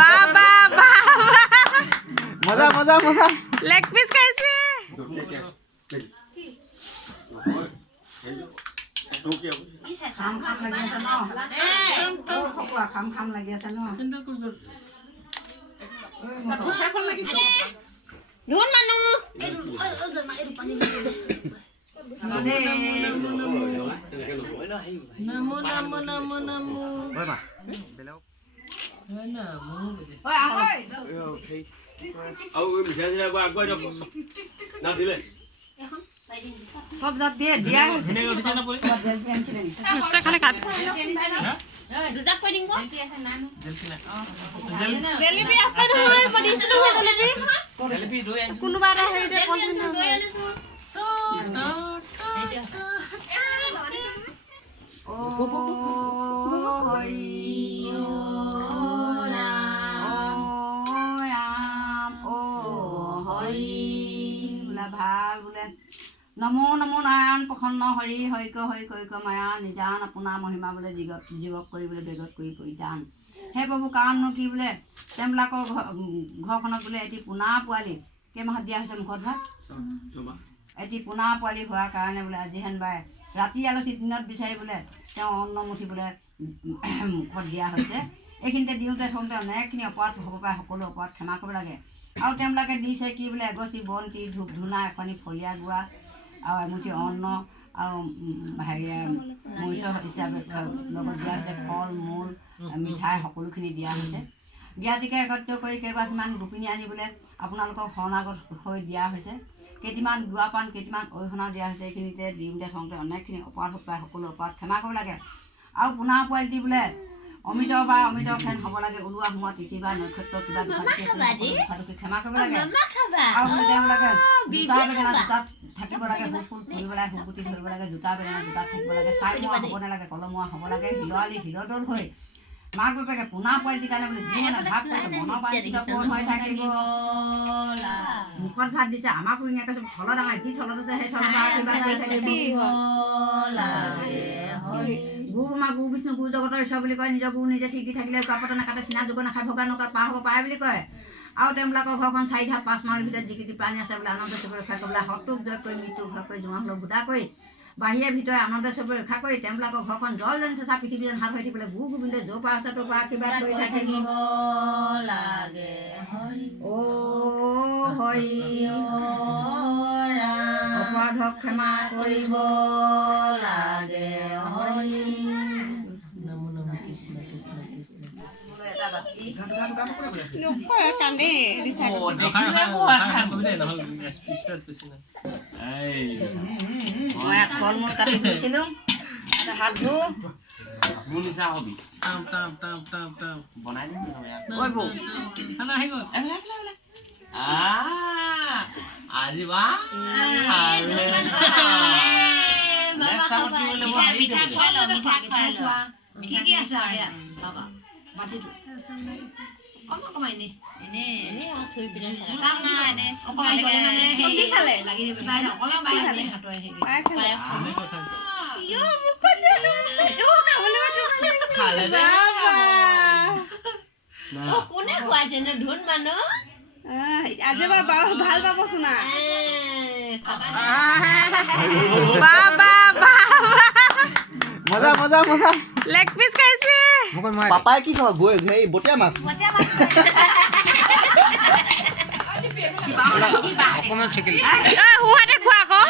বাবা বাবা মজা মজা মজা লেগ পিস খাইছে খাম লাগি আছে ন ধুন মানুহ নামো নামো নামো নামো সব জাত দিয়ে দিয়া খালে কাট জেলেপি আছে নহয় মই দিছিলো জেলেপি কোনোবা এটা হেৰিতে ভাল বোলে নমো নমো নাৰায়ণ প্ৰসন্ন হৰি হৈক হৈক হৈক মায়া নিজান আপোনাৰ মহিমা বোলে জীৱক কৰি বোলে বেগত কৰি পৰিধান হে প্ৰভু কাৰণনো কি বোলে তেওঁবিলাকৰ ঘৰখনত বোলে এটি পোনা পোৱালি কেইমাহত দিয়া হৈছে মুখত ভাত এটি পোনা পোৱালি হোৱাৰ কাৰণে বোলে আজি হেনবাই ৰাতি আলচি দিনত বিচাৰি বোলে তেওঁ অন্ন মুঠি বোলে মুখত দিয়া হৈছে এইখিনিতে দিওঁতে থওঁতে অনেকখিনি অপৰাধ হ'ব পাৰে সকলো অপৰাধ ক্ষমা কৰিব লাগে আৰু তেওঁবিলাকে দিছে কি বোলে এগছি বন্তি ধূপ ধূনা এখনি ফলীয়া গুড়া আৰু এমুঠি অন্ন আৰু হেৰি মৰিচ হিচাপে লগত দিয়া হৈছে ফল মূল মিঠাই সকলোখিনি দিয়া হৈছে জ্ঞাতিকে একত্ৰ কৰি কেইবাজনমান গোপিনী আনি বোলে আপোনালোকক শৰণাগত হৈ দিয়া হৈছে কেইটিমান গুৱা পাণ কেইটিমান অৰিহণা দিয়া হৈছে এইখিনিতে দিওঁতে থওঁতে অনেকখিনি অপৰাধ পায় সকলো অপৰাধ ক্ষমা কৰিব লাগে আৰু পোনা পোৱালি বোলে অমিত বা অমিত ফেন হ'ব লাগে ওলোৱা সময়ত তিথি বা নক্ষত্ৰ কিবা দুখী ক্ষমা কৰিব লাগে আৰু তেওঁবিলাকে জোতা বেঙেনা জোতাত থাকিব লাগে সুখ ফুল ফুৰিব লাগে সুকুটি ধৰিব লাগে জোতা বেঙেনা জোতাত থাকিব লাগে চাই মোৱা হ'ব নালাগে কলমোৱা হ'ব লাগে শিলআলি শিলদল হৈ মাক বাপেকে পোনা পোৱালিটিৰ কাৰণে বোলে যি মানে ভাত খাইছে মনৰ বাঞ্ছিত পূৰণ হৈ থাকিব মুখত ভাত দিছে আমাকো ধুনীয়াকৈ থলত ডাঙৰ যি থলত আছে সেই থলত কিবা কৰি থাকিব গুৰু মা গুৰু বিষ্ণু গুৰু জগতৰ ঈশ্বৰ বুলি কয় নিজৰ গুৰু নিজে ঠিক দি থাকিলে কাপত নাকাটে চিনা যুগ নাখায় ভগা নকাত পাৰ হ'ব পাৰে বুলি কয় আৰু তেওঁবিলাকৰ ঘৰখন 4 ধাপ 5 মাইলৰ ভিতৰত যিকেইটি প্ৰাণী আছে বোলে আনন্দ চুপে ৰক্ষা কৰিবলৈ শত্ৰুক জয় কৰি মৃত্যু ভয় কৰি জোঙা হলেও ভুদা কৰি বাহিৰে ভিতৰে আনন্দ চুপে ৰক্ষা কৰি তেওঁবিলাকৰ ঘৰখন জল যেন চেঁচা পৃথিৱী যেন হাত হৈ থাকিবলৈ গুৰু গোবিন্দ য'ৰ পৰা আছে তোৰ পৰা আশীৰ্বাদ কৰি থাকিব লাগে হৰি অপৰাধক ক্ষমা কৰিব লাগে হৰি কান্দে মই ফল মূল কাটি দিছিলো হাত ধু কোনে খোৱা যেন ধুন মানুহ আজি ভাল পাবচোন বাবা বাবা মজা মজা মজা লেগ পিস খাইছে পাপাই কি খায় গৈ এই বটিয়া মাছ অকমান চেকেলি হুহাতে খোৱা আকৌ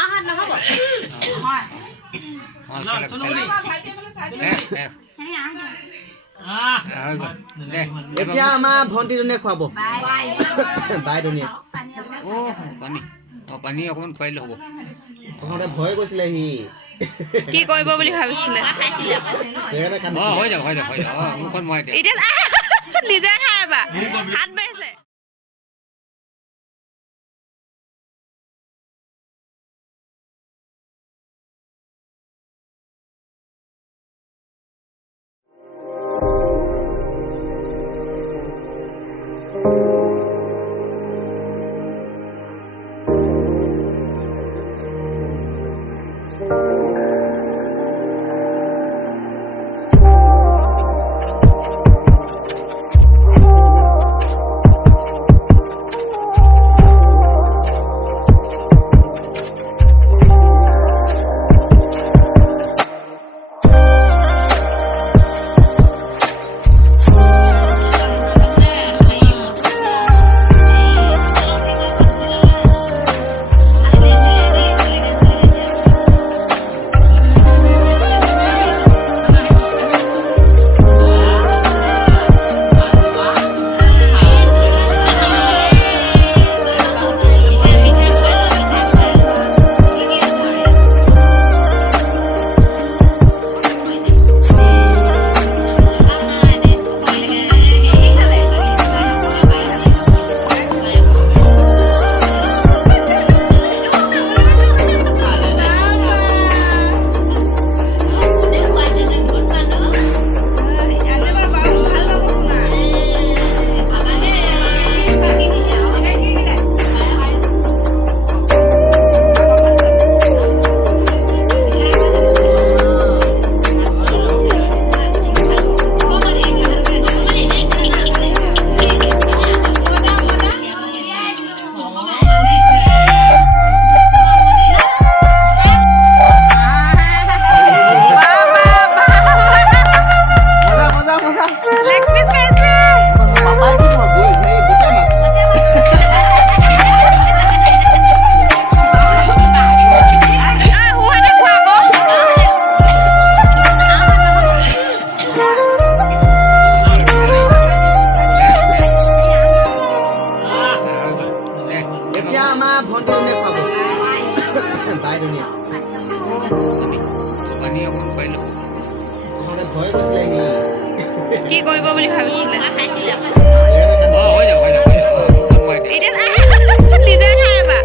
আহাত নহব এতিয়া আমাৰ ভণ্টিজনীয়ে খুৱাব বাইজনীয়ে পানী অকমান খুৱাইলে হ'ব প্ৰথমতে ভয় কৰিছিলে সি কি কৰিব বুলি ভাবিছিলে হৈ যাব মুখত মই এতিয়া নিজে খাই হাত বাঢ়িছে ভয় কৰিছিলে সি কি কৰিব বুলি ভাবিছিলে খাইছিলে সেইকাৰণে কান্দিছিলে। হৈ যাব মুখখন মই এতিয়া নিজে খাই বা